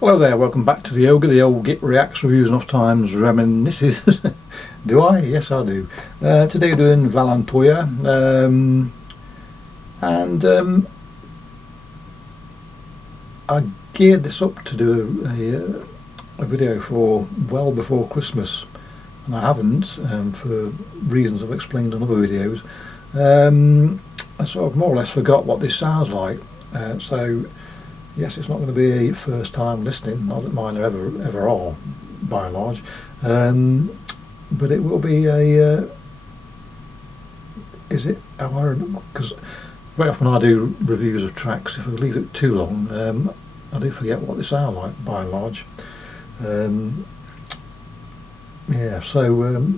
Hello there, welcome back to the Ogre, the old Git reacts, reviews, and oft times reminisces. Do I? Yes, I do. Today we're doing Valontuoja, and I geared this up to do a video for well before Christmas, and I haven't, for reasons I've explained on other videos. I sort of more or less forgot what this sounds like, so yes, it's not going to be a first time listening, not that mine ever are by and large, but it will be a because very often I do reviews of tracks, if I leave it too long, I do forget what they sound like by and large. Yeah, so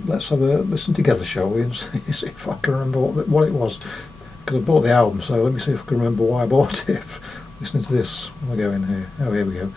let's have a listen together, shall we, and see if I can remember what it was, because I bought the album, so let me see if I can remember why I bought it. Listening to this when I go in here. Oh, here we go.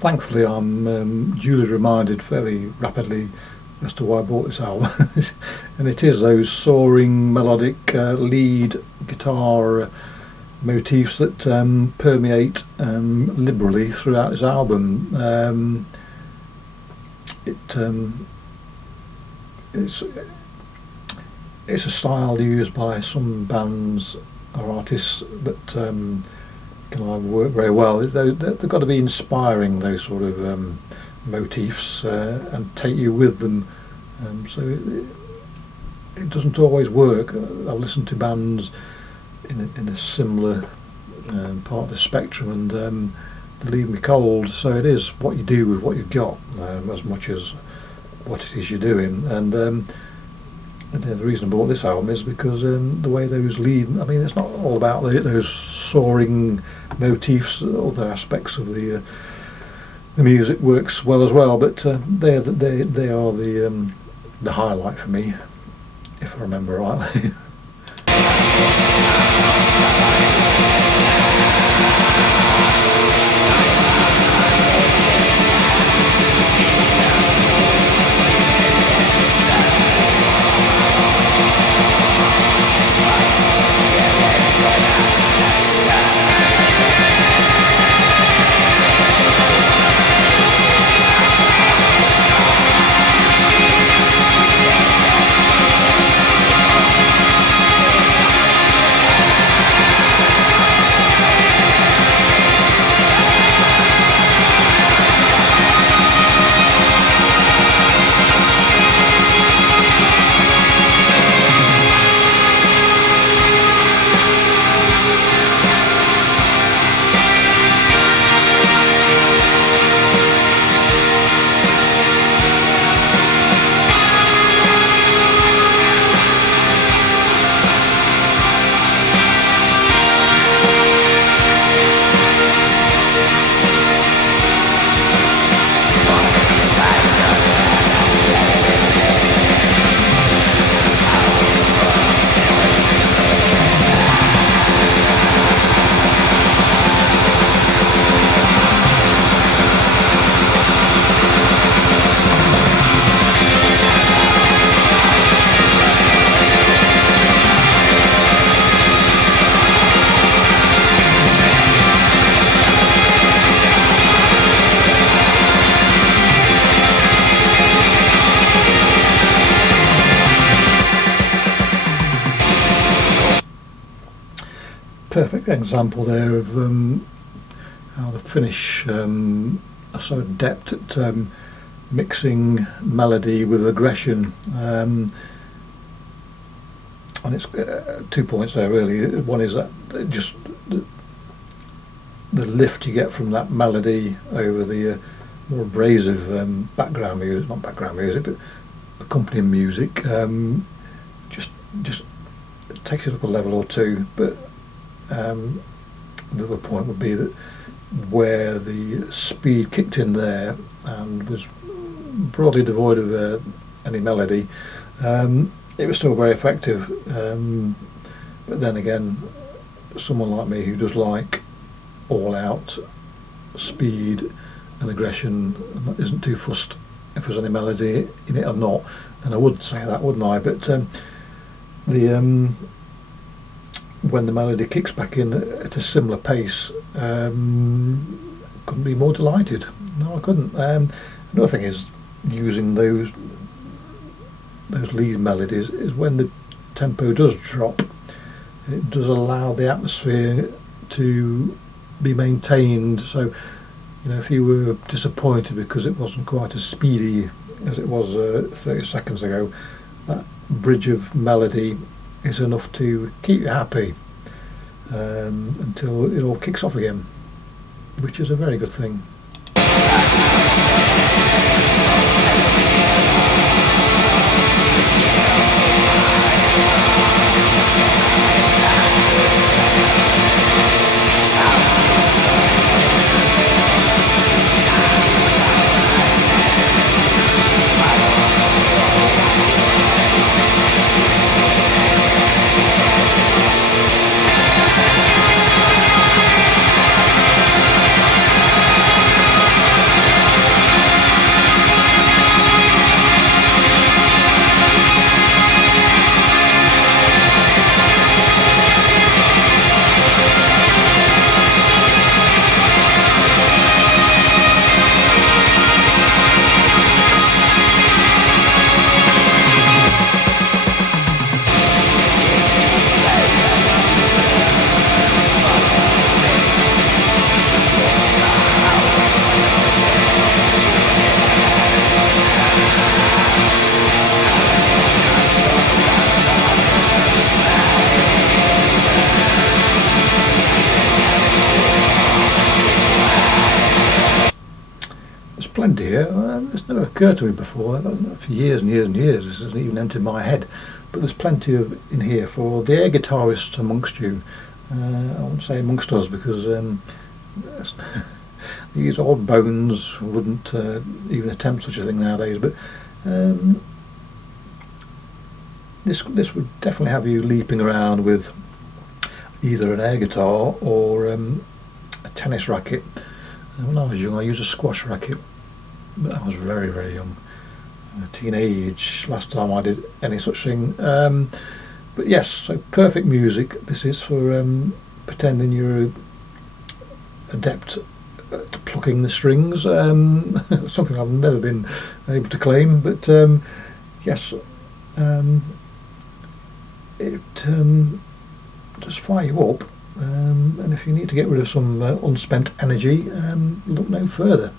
Thankfully, I'm duly reminded fairly rapidly as to why I bought this album, and it is those soaring melodic lead guitar motifs that permeate liberally throughout this album. It's a style used by some bands or artists that can work very well. They've got to be inspiring, those sort of motifs, and take you with them. So it doesn't always work. I've listened to bands in a similar part of the spectrum, and they leave me cold. So it is what you do with what you've got, as much as what it is you're doing. And the reason I bought this album is because the way those lead, I mean, it's not all about those soaring motifs. Other aspects of the music works well as well, but they are the highlight for me, if I remember rightly. perfect example there of how the Finnish are so adept at mixing melody with aggression. And it's 2 points there really. One is that just the lift you get from that melody over the more abrasive background music, not background music, but accompanying music, just takes it up a level or two. But the other point would be that where the speed kicked in there and was broadly devoid of any melody, it was still very effective. But then again, someone like me who does like all-out speed and aggression and isn't too fussed if there's any melody in it or not, and I would say that, wouldn't I? But when the melody kicks back in at a similar pace, couldn't be more delighted. No, I couldn't. Another thing is using those lead melodies is when the tempo does drop, it does allow the atmosphere to be maintained. So, if you were disappointed because it wasn't quite as speedy as it was 30 seconds ago, that bridge of melody is enough to keep you happy until it all kicks off again, which is a very good thing. Plenty here. It's never occurred to me before. For years and years and years, this hasn't even entered my head. But there's plenty of in here for the air guitarists amongst you. I won't say amongst us because these old bones wouldn't even attempt such a thing nowadays. But this would definitely have you leaping around with either an air guitar or a tennis racket. When I was young, I used a squash racket. But I was very, very young, teenage last time I did any such thing. But yes, so perfect music. This is for pretending you're adept at plucking the strings. Something I've never been able to claim, but yes, it just fire you up. And if you need to get rid of some unspent energy, look no further.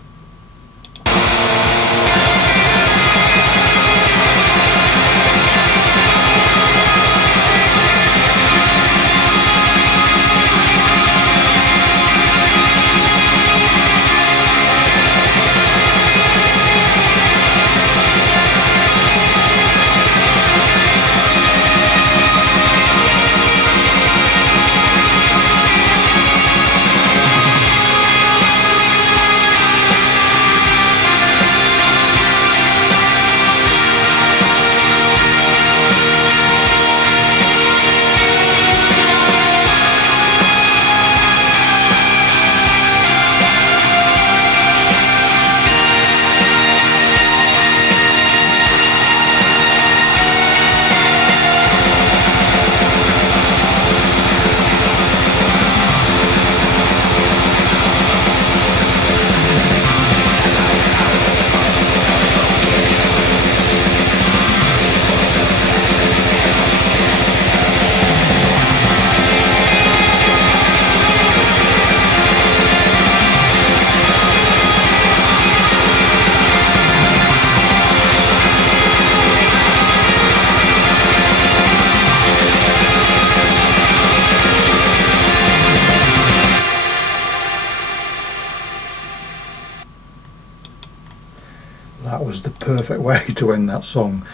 was the perfect way to end that song.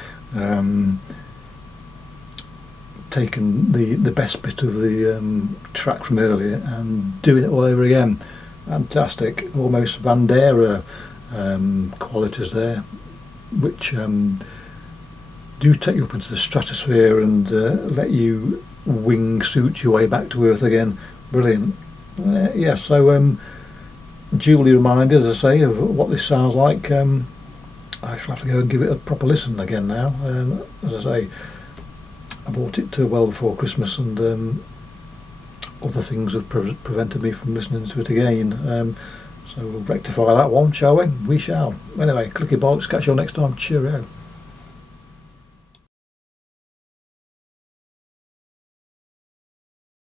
Taking the best bit of the track from earlier and doing it all over again. Fantastic, almost Bandera qualities there, which do take you up into the stratosphere and let you wingsuit your way back to Earth again. Brilliant. Yeah, so duly reminded, as I say, of what this sounds like. I shall have to go and give it a proper listen again now. As I say, I bought it well before Christmas, and other things have prevented me from listening to it again. So we'll rectify that one, shall we? We shall. Anyway, clicky bollocks, catch you all next time. Cheerio.